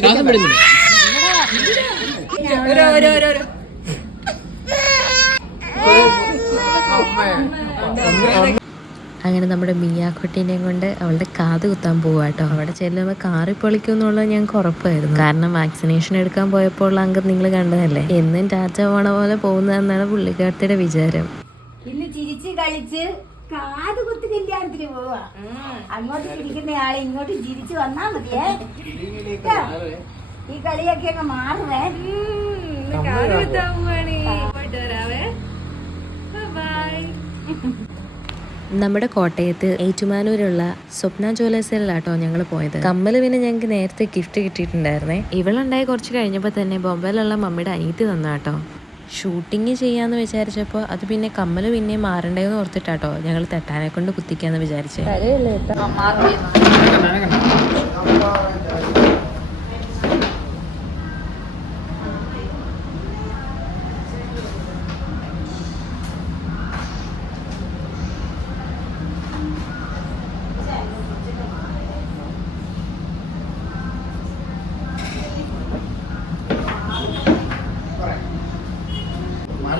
ശ്വാസം വിടുന്നില്ല അങ്ങനെ നമ്മുടെ മിയാക്കുട്ടീനെയും കൊണ്ട് അവളുടെ കാത് കുത്താൻ പോവാട്ടോ അവിടെ ചെല്ലുമ്പോൾ കാറി പൊളിക്കും എന്നുള്ളത് ഞങ്ങൾക്ക് ഉറപ്പായിരുന്നു. കാരണം വാക്സിനേഷൻ എടുക്കാൻ പോയപ്പോൾ ഉള്ള അംഗം നിങ്ങൾ കണ്ടതല്ലേ? എന്നും ടാറ്റ പോണ പോലെ പോകുന്നതെന്നാണ് പുള്ളിക്കാർത്തിയുടെ വിചാരം. ഇന്ന് ചിരിച്ച് കളിച്ച് കാത് കുത്തി കല്യാണത്തിന് പോവാ. അങ്ങോട്ട് ചിരിക്കുന്ന ആളെ ഇങ്ങോട്ട് ചിരിച്ചു വന്നാ മതിയേ? ഈ കളിയൊക്കെ അങ്ങ് മാറുവേ. നമ്മുടെ കോട്ടയത്ത് ഏറ്റുമാനൂരുള്ള സ്വപ്ന ജ്വല്ലേഴ്സിലാട്ടോ ഞങ്ങൾ പോയത്. കമ്മൽ പിന്നെ ഞങ്ങൾക്ക് നേരത്തെ ഗിഫ്റ്റ് കിട്ടിയിട്ടുണ്ടായിരുന്നേ. ഇവളുണ്ടായി കുറച്ച് കഴിഞ്ഞപ്പോൾ തന്നെ ബോംബെയിലുള്ള മമ്മിയുടെ അനിയത്തി തന്നാട്ടോ ഷൂട്ടിങ് ചെയ്യാന്ന് വിചാരിച്ചപ്പോൾ അത് പിന്നെ കമ്മൽ പിന്നെ മാറണ്ടേന്ന് ഓർത്തിട്ടാട്ടോ ഞങ്ങൾ തെട്ടാനെ കൊണ്ട് കുത്തിക്കാന്ന് വിചാരിച്ചേ.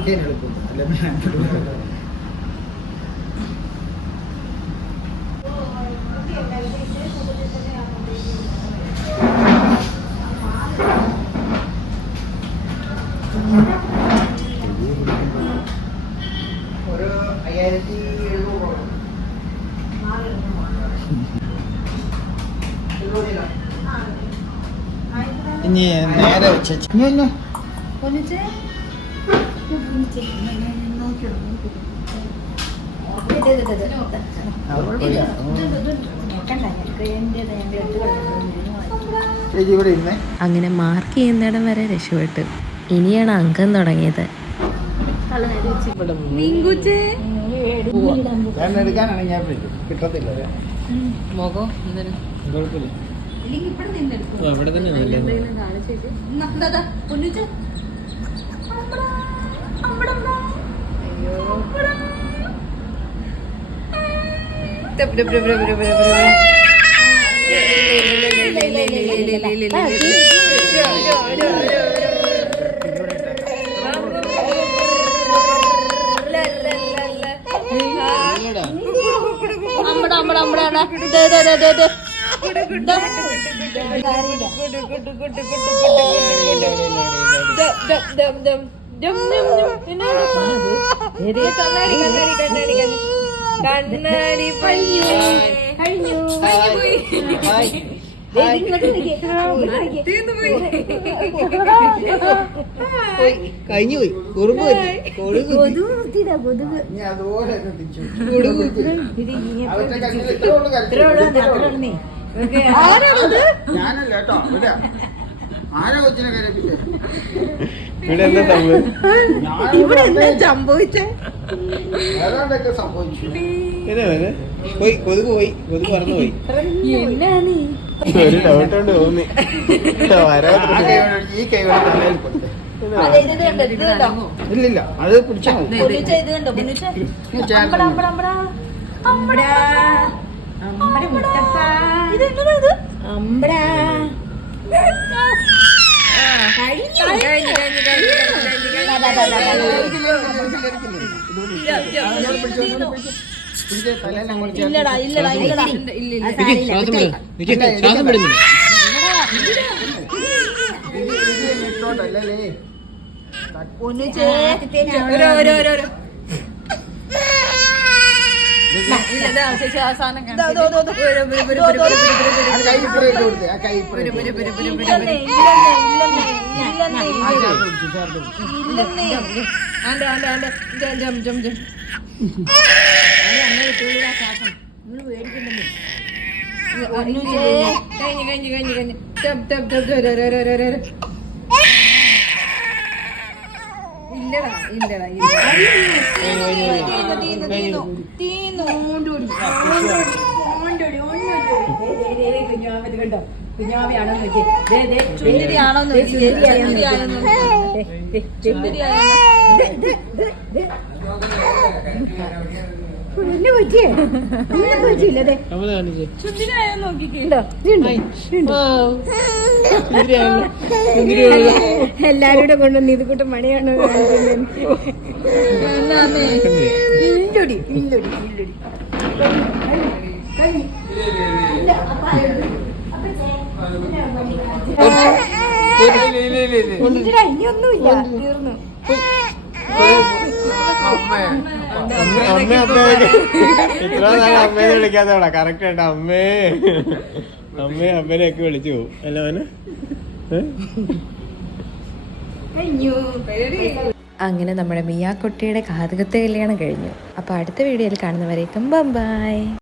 മാർക്കേൻ എളുപ്പം. ഒരു അയ്യായിരത്തി എഴുന്നൂറ് ഇനി നേരെ വെച്ചു അങ്ങനെ മാർക്ക് ചെയ്യുന്നിടം വരെ രക്ഷപ്പെട്ടു. ഇനിയാണ് അംഗം തുടങ്ങിയത്. മുഖം? ഡം ഡം ഡം കണ്ണാടി പഞ്ഞു. കഴിഞ്ഞു. കഴിഞ്ഞു പോയി. കുറുമ്പ് കൊഴുകു ഞാനല്ല കേട്ടോ ഇവിടെ ഇവിടെ എന്താ സംഭവിച്ചേ? പോയി കൊതുക് പോയി കൊതുക് പറന്നു പോയി. ഒരു ഡൗട്ട് ഉണ്ട് തോന്നി. ഈ കൈ ഇല്ലില്ല അത് പിടിച്ചാൽ അമ്പടാ. ഇല്ലടാ ഇല്ലടാ ഇല്ലടാ. ശ്വാസം വിടുന്നു ഇട്ടോട്ടല്ലേ തക്കോന്നു ചേർത്തിട്ടേനെ ഓരോ ഓരോ ഓരോ ജം ജം ജം കഴിഞ്ഞു കഴിഞ്ഞു കഴിഞ്ഞു കഴിഞ്ഞു ഇല്ലടാ ഇല്ലടാ ഇല്ല. ചുന്തിരിയാണോ ചുന്തിരിയാണോ പറ്റിയില്ല അതെ അമ്മ കാണിച്ചേ. ഉണ്ടോ? ഇതുണ്ടോ? എല്ലാരും കൂടെ കൊണ്ടുവന്ന് ഇത് കൂട്ടം മണിയാണ് ഇല്ലൊടി ഇല്ലൊടി ഇല്ലൊടി. ഇനിയൊന്നുമില്ല തീർന്നു. അമ്മ. അമ്മേ. ഇത്ര നാളെ അമ്മേനെ വിളിക്കാത്തവളാ കറക്റ്റ് ആയിട്ട് അമ്മേ. അമ്മേ അമ്മേനെയൊക്കെ വിളിച്ചു. പോകും അല്ല? കഴിഞ്ഞു. അങ്ങനെ നമ്മുടെ മിയാക്കുട്ടിയുടെ കാതുകത്തെ കല്യാണം കഴിഞ്ഞു. അപ്പോൾ അടുത്ത വീഡിയോയിൽ കാണുന്നവരേക്കും ബൈ